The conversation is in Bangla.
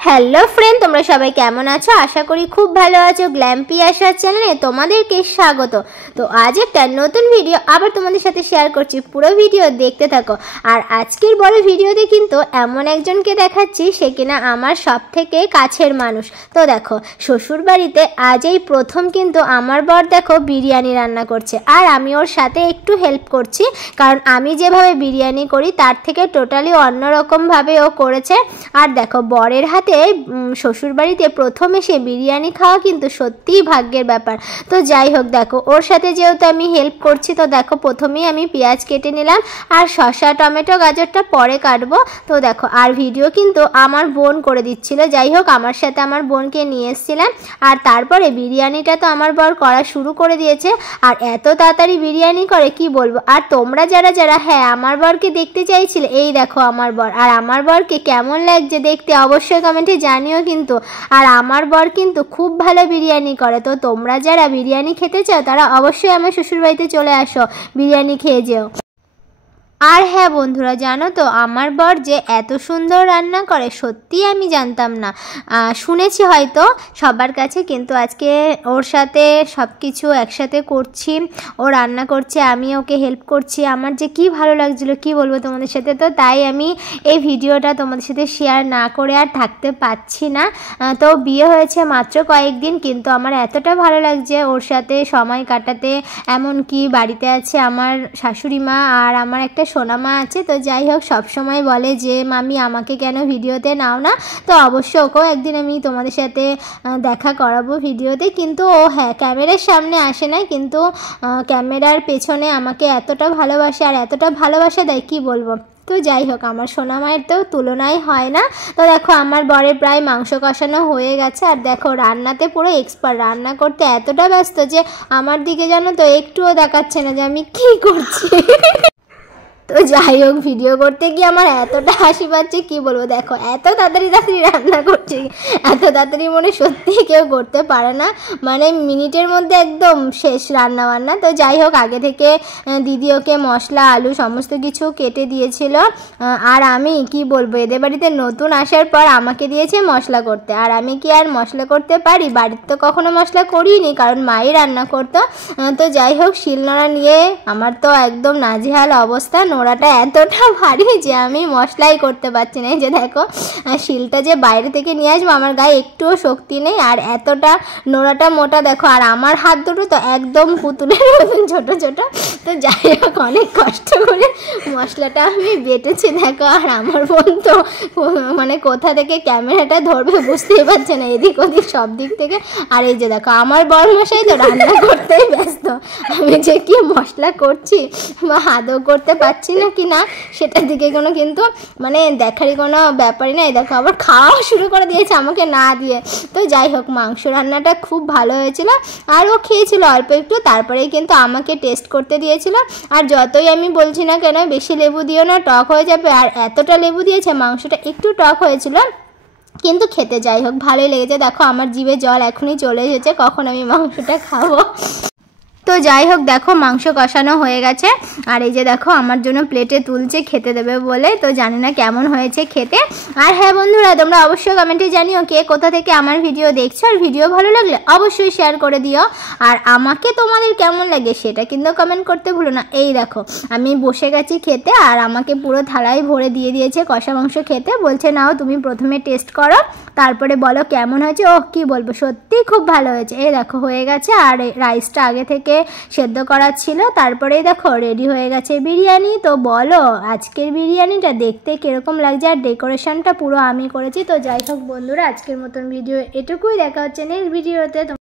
হ্যালো ফ্রেন্ড, তোমরা সবাই কেমন আছো? আশা করি খুব ভালো আছো। গ্ল্যাম্পি আশার চ্যানেলে তোমাদেরকে স্বাগত। তো আজ একটা নতুন ভিডিও আবার তোমাদের সাথে শেয়ার করছি, পুরো ভিডিও দেখতে থাকো। আর আজকের বড় ভিডিওতে কিন্তু এমন একজনকে দেখাচ্ছি, সে কিনা আমার সব থেকে কাছের মানুষ। তো দেখো, শ্বশুর বাড়িতে আজ এই প্রথম কিন্তু আমার বর দেখো বিরিয়ানি রান্না করছে, আর আমি ওর সাথে একটু হেল্প করছি, কারণ আমি যেভাবে বিরিয়ানি করি তার থেকে টোটালি অন্যরকমভাবে ও করেছে। আর দেখো, বরের হাতে শ্বশুরবাড়িতে প্রথম এসে বিরিয়ানি খাওয়া কিন্তু সত্যিই ভাগ্যের ব্যাপার। তো যাই হোক, দেখো ওর সাথে যেহেতু আমি হেল্প করছি, তো দেখো প্রথমেই আমি পেঁয়াজ কেটে নিলাম, আর শসা টমেটো গাজরটা পরে কাটবো। তো দেখো, আর ভিডিও কিন্তু আমার বোন করে দিচ্ছিল। যাই হোক, আমার সাথে আমার বোনকে নিয়ে এসেছিলাম, আর তারপরে বিরিয়ানিটা তো আমার বর করা শুরু করে দিয়েছে। আর এত তাড়াতাড়ি বিরিয়ানি করে কি বলবো। আর তোমরা যারা যারা হ্যাঁ আমার বরকে দেখতে চাইছিলে, এই দেখো আমার বর। আর আমার বরকে কেমন লাগছে দেখতে অবশ্যই কমেন্টে জানিও কিন্তু। আর আমার বর কিন্তু খুব ভালো বিরিয়ানি করে। তো তোমরা যারা বিরিয়ানি খেতে চাও তারা অবশ্যই আমার শ্বশুরবাড়িতে চলে আসো, বিরিয়ানি খেয়ে যেও। আর হ্যাঁ বন্ধুরা, জানো তো আমার বর যে এত সুন্দর রান্না করে সত্যিই আমি জানতাম না। শুনেছি হয়তো সবার কাছে, কিন্তু আজকে ওর সাথে সব কিছু একসাথে করছি। ও রান্না করছে, আমি ওকে হেল্প করছি। আমার যে কি ভালো লাগছিলো কি বলবো তোমাদের সাথে। তো তাই আমি এই ভিডিওটা তোমাদের সাথে শেয়ার না করে আর থাকতে পারছি না। তো বিয়ে হয়েছে মাত্র কয়েকদিন, কিন্তু আমার এতটা ভালো লাগছে ওর সাথে সময় কাটাতে। এমনকি বাড়িতে আছে আমার শাশুড়ি মা, আর আমার একটা সোনামা আছে। তো যাই হোক, সবসময় বলে যে মামি আমাকে কেন ভিডিওতে নাও না। তো অবশ্য ওকেও একদিন আমি তোমাদের সাথে দেখা করাবো ভিডিওতে। কিন্তু ও হ্যাঁ ক্যামেরার সামনে আসে না, কিন্তু ক্যামেরার পেছনে আমাকে এতটা ভালোবাসে, আর এতটা ভালোবাসা দেয় কি বলবো। তো যাই হোক, আমার সোনামায়ের তো তুলনাই হয় না। তো দেখো, আমার বরের প্রায় মাংস কষানো হয়ে গেছে। আর দেখো, রান্নাতে পুরো এক্সপার্ট, রান্না করতে এতটা ব্যস্ত যে আমার দিকে জানো তো একটুও দেখাচ্ছে না যে আমি কি করছি। তো যাই হোক, ভিডিও করতে গিয়ে আমার এতটা হাসি পাচ্ছে কি বলবো। দেখো, এত তাড়াতাড়ি রান্না করছি, এত তাড়াতাড়ি মনে সত্যি কেউ করতে পারে না। মানে মিনিটের মধ্যে একদম শেষ রান্না বান্না। তো যাই হোক, আগে থেকে দিদি ওকে মশলা আলু সমস্ত কিছু কেটে দিয়েছিল। আর আমি কি বলবো, এদের বাড়িতে নতুন আসার পর আমাকে দিয়েছে মশলা করতে। আর আমি কি আর মশলা করতে পারি? বাড়িতে তো কখনো মশলা করিনি, কারণ মাই রান্না করতো। তো যাই হোক, শিলনোড়া নিয়ে আমার তো একদম নাজেহাল অবস্থা। নোড়াটা এতটা ভারী যে আমি মশলাই করতে পারছি না। এই যে দেখো, শিলটা যে বাইরে থেকে নিয়ে আসবো, আমার গায়ে একটুও শক্তি নেই। আর এতটা নোড়াটা মোটা দেখো, আর আমার হাত দুটো তো একদম পুতুলের মতন ছোটো ছোটো। তো যাই হোক, অনেক কষ্ট করে মশলাটা আমি বেটেছি দেখো। আর আমার বোন তো মানে কোথা থেকে ক্যামেরাটা ধরবে বুঝতেই পারছে না, এদিক ওদিক সব দিক থেকে। আর এই যে দেখো, আমার বড়মশাই তো রান্না করতেই ব্যস্ত। আমি যে কি মশলা করছি বা আদৌ করতে পারছি না কি না সেটার দিকে কোনো কিন্তু মানে দেখারই কোনো ব্যাপারই নাই। দেখো, আবার খাওয়া শুরু করে দিয়েছে আমাকে না দিয়ে। তো যাই হোক, মাংস রান্নাটা খুব ভালো হয়েছিল। আর ও খেয়েছিল অল্প একটু, তারপরেই কিন্তু আমাকে টেস্ট করতে দিয়েছিল। আর যতই আমি বলছি না কেন বেশি লেবু দিও না, টক হয়ে যাবে, আর এতটা লেবু দিয়েছে মাংসটা একটু টক হয়েছিল, কিন্তু খেতে যাই হোক ভালোই লেগেছে। দেখো, আমার জিভে জল এখনই চলে এসেছে, কখন আমি মাংসটা খাবো। তো যাই হোক, দেখো মাংস কষানো হয়ে গেছে। আর এই যে দেখো, আমার জন্য প্লেটে তুলছে খেতে দেবে বলে। তো জানি না কেমন হয়েছে খেতে। আর হ্যাঁ বন্ধুরা, তোমরা অবশ্যই কমেন্টে জানিও কে কোথা থেকে আমার ভিডিও দেখছো। আর ভিডিও ভালো লাগলে অবশ্যই শেয়ার করে দিও। আর আমাকে তোমাদের কেমন লাগে সেটা কিন্তু কমেন্ট করতে ভুলো না। এই দেখো, আমি বসে গেছি খেতে, আর আমাকে পুরো থালায় ভরে দিয়ে দিয়েছে কষা মাংস খেতে। বলছে নাও তুমি প্রথমে টেস্ট করো, তারপরে বলো কেমন হয়েছে। ও কি বলবো, সত্যিই খুব ভালো হয়েছে। এই দেখো হয়ে গেছে। আর রাইসটা আগে থেকে সেদ্ধ করা ছিল। তারপরেই দেখো রেডি হয়ে গেছে বিরিয়ানি। তো বলো আজকের বিরিয়ানিটা দেখতে কিরকম লাগছে। আর ডেকোরেশনটা পুরো আমি করেছি। তো যাই হোক বন্ধুরা, আজকের মতন ভিডিও এটুকুই। দেখা হচ্ছে নেক্সট ভিডিওতে।